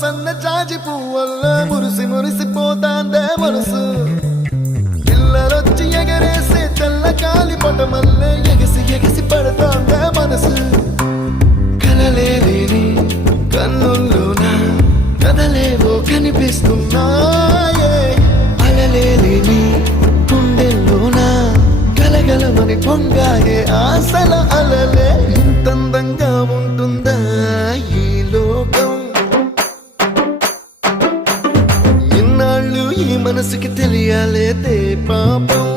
సన్న జాజి పువ్వల్ల మురిసి మురిసిపోతాందే మనసు పిల్లలొచ్చి ఎగరేసే తెల్ల కాలి పటమల్లే ఎగసి ఎగసి పడతాందే మనసు కలలేని కన్నుల్లోన కదలేవో కనిపిస్తున్నాయే అలలేని గుండెల్లోన గలగలమని పొంగాయే ఆశల అలలే ఇంతందంగా ఉంటుందా ఈ లోకం ఇన్నాళ్ళు ఈ మనసుకి తెలియాలేదే పాపం